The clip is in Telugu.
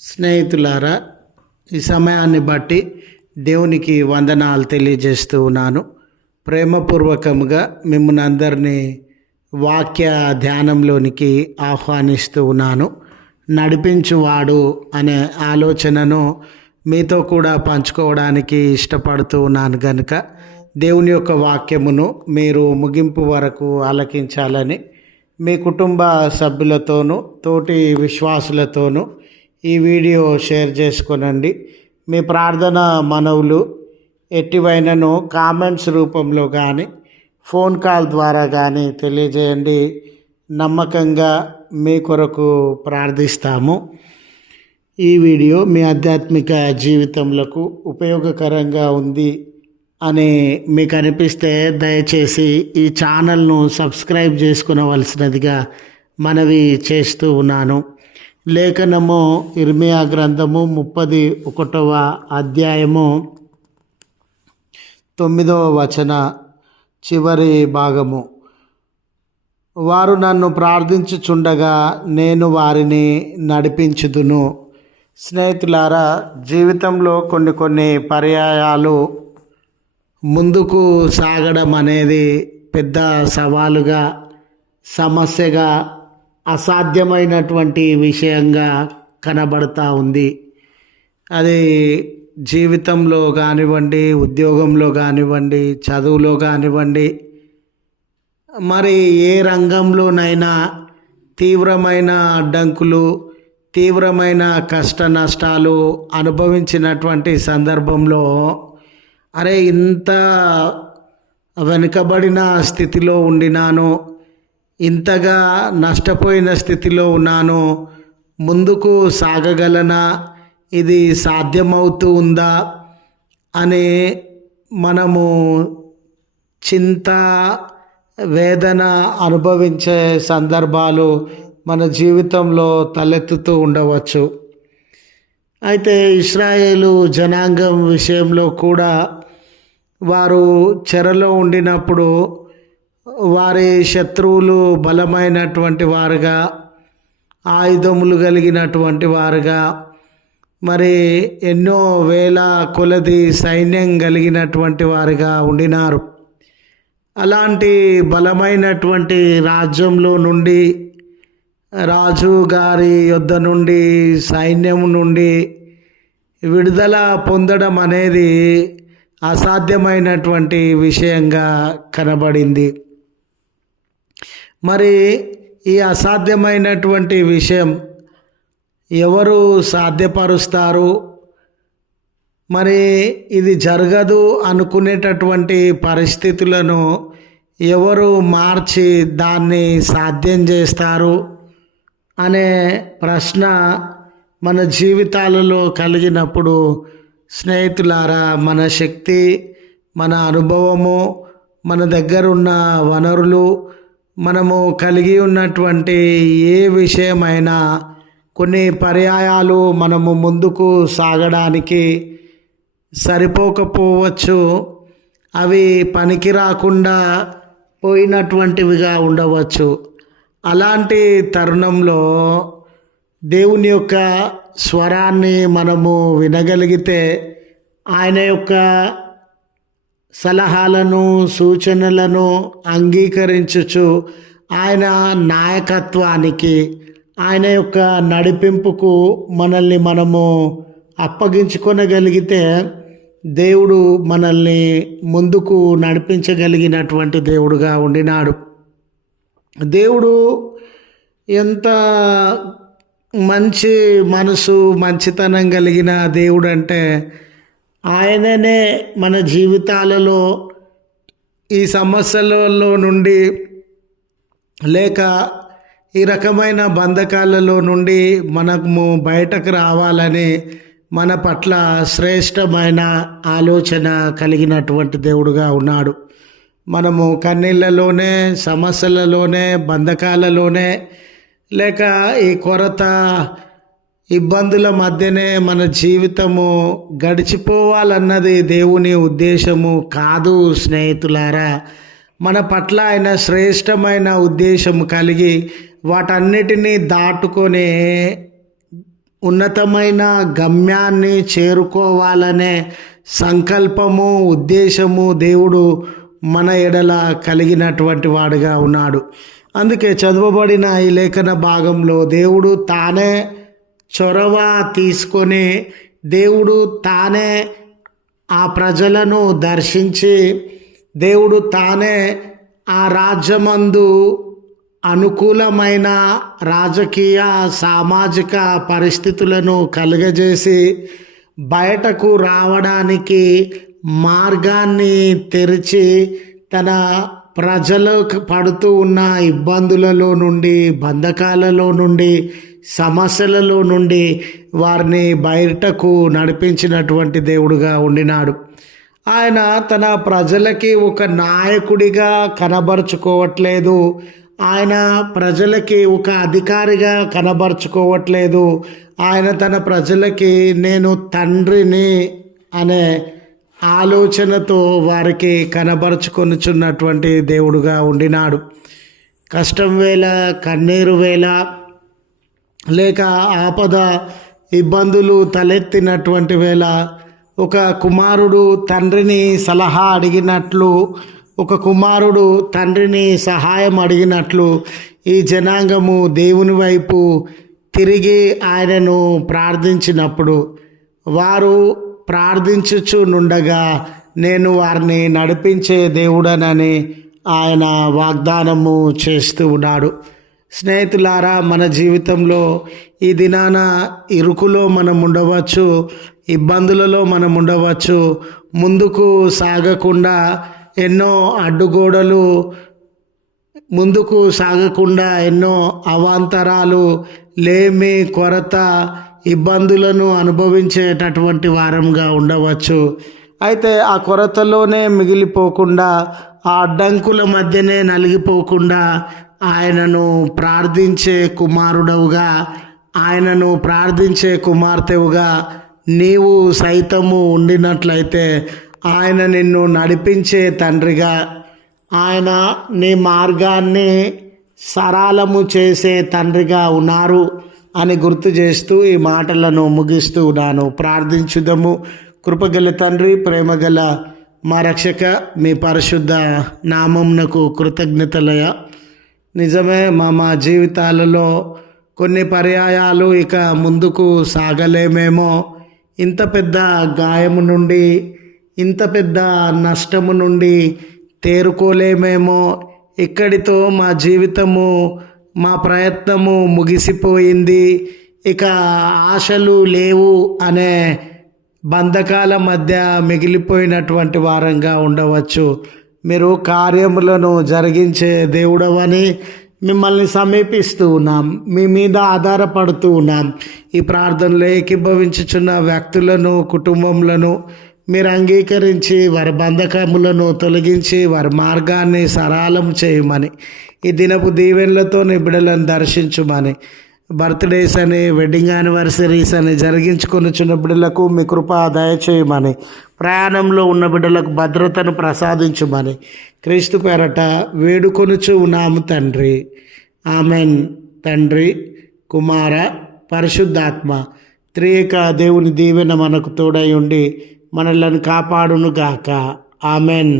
స్నేహితులారా, ఈ సమయాన్ని బట్టి దేవునికి వందనాలు తెలియజేస్తూ ఉన్నాను. ప్రేమపూర్వకంగా మిమ్మల్ని అందరినీ వాక్య ధ్యానంలోనికి ఆహ్వానిస్తూ ఉన్నాను. నడిపించువాడు అనే ఆలోచనను మీతో కూడా పంచుకోవడానికి ఇష్టపడుతూ ఉన్నాను కనుక దేవుని యొక్క వాక్యమును మీరు ముగింపు వరకు ఆలకించాలని మీ కుటుంబ సభ్యులతోనూ తోటి విశ్వాసులతోనూ ఈ వీడియో షేర్ చేసుకొనండి. మీ ప్రార్థన మనవులు ఎట్టివైనను కామెంట్స్ రూపంలో కానీ ఫోన్ కాల్ ద్వారా కానీ తెలియజేయండి. నమ్మకంగా మీ కొరకు ప్రార్థిస్తాము. ఈ వీడియో మీ ఆధ్యాత్మిక జీవితంలో ఉపయోగకరంగా ఉంది అని మీకు అనిపిస్తే దయచేసి ఈ ఛానల్ను సబ్స్క్రైబ్ చేసుకునవలసినదిగా మనవి చేస్తూ ఉన్నాను. లేఖనము ఇర్మియా గ్రంథము 31వ అధ్యాయము 9వ వచన చివరి భాగము. వారు నన్ను ప్రార్థించుచుండగా నేను వారిని నడిపించుదును. స్నేహితులారా, జీవితంలో కొన్ని పర్యాయాలు ముందుకు సాగడం అనేది పెద్ద సవాలుగా, సమస్యగా, అసాధ్యమైనటువంటి విషయంగా కనబడతా ఉంది. అది జీవితంలో కానివ్వండి, ఉద్యోగంలో కానివ్వండి, చదువులో కానివ్వండి, మరి ఏ రంగంలోనైనా తీవ్రమైన అడ్డంకులు, తీవ్రమైన కష్ట నష్టాలు అనుభవించినటువంటి సందర్భంలో ఇంత వెనుకబడిన స్థితిలో ఉండినాను, ఇంతగా నష్టపోయిన స్థితిలో ఉన్నాను, ముందుకు సాగగలనా, ఇది సాధ్యమవుతూ ఉందా అని మనము చింత, వేదన అనుభవించే సందర్భాలు మన జీవితంలో తలెత్తుతూ ఉండవచ్చు. అయితే ఇశ్రాయేలు జనాంగం విషయంలో కూడా వారు చెరలో ఉండినప్పుడు వారి శత్రువులు బలమైనటువంటి వారుగా, ఆయుధములు కలిగినటువంటి వారుగా, మరి ఎన్నో వేల కొలది సైన్యం కలిగినటువంటి వారుగా ఉండినారు. అలాంటి బలమైనటువంటి రాజ్యంలో నుండి, రాజు గారి యొద్ద నుండి, సైన్యం నుండి విడుదల పొందడం అనేది అసాధ్యమైనటువంటి విషయంగా కనబడింది. మరి ఈ అసాధ్యమైనటువంటి విషయం ఎవరు సాధ్యపరుస్తారు? మరి ఇది జరగదు అనుకునేటటువంటి పరిస్థితులను ఎవరు మార్చి దాన్ని సాధ్యం చేస్తారు అనే ప్రశ్న మన జీవితాలలో కలిగినప్పుడు, స్నేహితులారా, మన శక్తి, మన అనుభవము, మన దగ్గర ఉన్న వనరులు, మనము కలిగి ఉన్నటువంటి ఏ విషయమైనా కొన్ని పర్యాయాలు మనము ముందుకు సాగడానికి సరిపోకపోవచ్చు. అవి పనికి రాకుండా పోయినటువంటివిగా ఉండవచ్చు. అలాంటి తరుణంలో దేవుని యొక్క స్వరాన్ని మనము వినగలిగితే, ఆయన యొక్క సలహాలను, సూచనలను అంగీకరించుచు ఆయన నాయకత్వానికి, ఆయన యొక్క నడిపింపుకు మనల్ని మనము అప్పగించుకొనగలిగితే దేవుడు మనల్ని ముందుకు నడిపించగలిగినటువంటి దేవుడుగా ఉండినాడు. దేవుడు ఎంత మంచి మనసు, మంచితనం కలిగిన దేవుడు అంటే, ఆయననే మన జీవితాలలో ఈ సమస్యలలో నుండి, లేక ఈ రకమైన బంధకాలలో నుండి మనము బయటకు రావాలని మన పట్ల శ్రేష్టమైన ఆలోచన కలిగినటువంటి దేవుడుగా ఉన్నాడు. మనము కన్నీళ్ళలోనే, సమస్యలలోనే, బంధకాలలోనే, లేక ఈ కొరత, ఇబ్బందుల మధ్యనే మన జీవితము గడిచిపోవాలన్నది దేవుని ఉద్దేశము కాదు. స్నేహితులారా, మన పట్ల ఆయన శ్రేష్టమైన ఉద్దేశం కలిగి వాటన్నిటినీ దాటుకొని ఉన్నతమైన గమ్యాన్ని చేరుకోవాలనే సంకల్పము, ఉద్దేశము దేవుడు మన ఎడల కలిగినటువంటి వాడుగా ఉన్నాడు. అందుకే చదవబడిన ఈ లేఖన భాగంలో దేవుడు తానే చొరవ తీసుకొని, దేవుడు తానే ఆ ప్రజలను దర్శించి, దేవుడు తానే ఆ రాజ్యమందు అనుకూలమైన రాజకీయ సామాజిక పరిస్థితులను కలుగజేసి బయటకు రావడానికి మార్గాన్ని తెరిచి, తన ప్రజలకు పడుతూ ఉన్న ఇబ్బందులలో నుండి, బంధకాలలో నుండి, సమస్యలలో నుండి వారిని బయటకు నడిపించినటువంటి దేవుడుగా ఉండినాడు. ఆయన తన ప్రజలకి ఒక నాయకుడిగా కనబరుచుకోవట్లేదు. ఆయన ప్రజలకి ఒక అధికారిగా కనబరుచుకోవట్లేదు. ఆయన తన ప్రజలకి నేను తండ్రిని అనే ఆలోచనతో వారికి కనబరుచుకొనుచున్నటువంటి దేవుడుగా ఉండినాడు. కష్టం వేళ, కన్నీరు వేళ, లేక ఆపద ఇబ్బందులు తలెత్తినటువంటి వేళ ఒక కుమారుడు తండ్రిని సలహా అడిగినట్లు, ఒక కుమారుడు తండ్రిని సహాయం అడిగినట్లు ఈ జనాంగము దేవుని వైపు తిరిగి ఆయనను ప్రార్థించినప్పుడు, వారు ప్రార్థించుచునుండగా నేను వారిని నడిపించే దేవుడనని ఆయన వాగ్దానము చేస్తూ ఉన్నాడు. స్నేహితులారా, మన జీవితంలో ఈ దినాన ఇరుకులో మనం ఉండవచ్చు, ఇబ్బందులలో మనం ఉండవచ్చు. ముందుకు సాగకుండా ఎన్నో అడ్డుగోడలు, ముందుకు సాగకుండా ఎన్నో అవాంతరాలు, లేమి, కొరత, ఇబ్బందులను అనుభవించేటటువంటి వారంగా ఉండవచ్చు. అయితే ఆ కొరతలోనే మిగిలిపోకుండా, ఆ అడ్డంకుల మధ్యనే నలిగిపోకుండా ఆయనను ప్రార్థించే కుమారుడవుగా, ఆయనను ప్రార్థించే కుమార్తెవుగా నీవు సైతము ఉండినట్లయితే ఆయన నిన్ను నడిపించే తండ్రిగా, ఆయన నీ మార్గాన్ని సరళము చేసే తండ్రిగా ఉన్నారు అని గుర్తు చేస్తూ ఈ మాటలను ముగిస్తూ ఉన్నాను. ప్రార్థించుదము. కృపగల తండ్రి, ప్రేమగల మా రక్షక, మీ పరిశుద్ధ నామమునకు కృతజ్ఞతలయ. నిజమే, మా జీవితాలలో కొన్ని పర్యాయాలు ఇక ముందుకు సాగలేమేమో, ఇంత పెద్ద గాయము నుండి, ఇంత పెద్ద నష్టము నుండి తేరుకోలేమేమో, ఇక్కడితో మా జీవితము, మా ప్రయత్నము ముగిసిపోయింది, ఇక ఆశలు లేవు అనే బంధకాల మధ్య మిగిలిపోయినటువంటి వారంగా ఉండవచ్చు. మీరు కార్యములను జరిగించే దేవుడవని మిమ్మల్ని సమీపిస్తూ ఉన్నాం, మీ మీద ఆధారపడుతూ ఉన్నాం. ఈ ప్రార్థనలో ఏకీభవించుచున్న వ్యక్తులను, కుటుంబములను మీరు అంగీకరించి వారి బంధకములను తొలగించి వారి మార్గాన్ని సరళం చేయమని, ఈ దినపు దీవెనలతో నీ బిడ్డలను దర్శించుమని, బర్త్డేస్ అని, వెడ్డింగ్ యానివర్సరీస్ అని జరిగించుకొనిచున్న బిడ్డలకు మీ కృప దయచేయమని, ప్రయాణంలో ఉన్న బిడ్డలకు భద్రతను ప్రసాదించుమని క్రీస్తు పేరట వేడుకొనుచు ఉన్నాము తండ్రి. ఆమెన్. తండ్రి, కుమార, పరిశుద్ధాత్మ త్రియేక దేవుని దీవెన మనకు తోడై ఉండి మనలను కాపాడును గాక. ఆమెన్.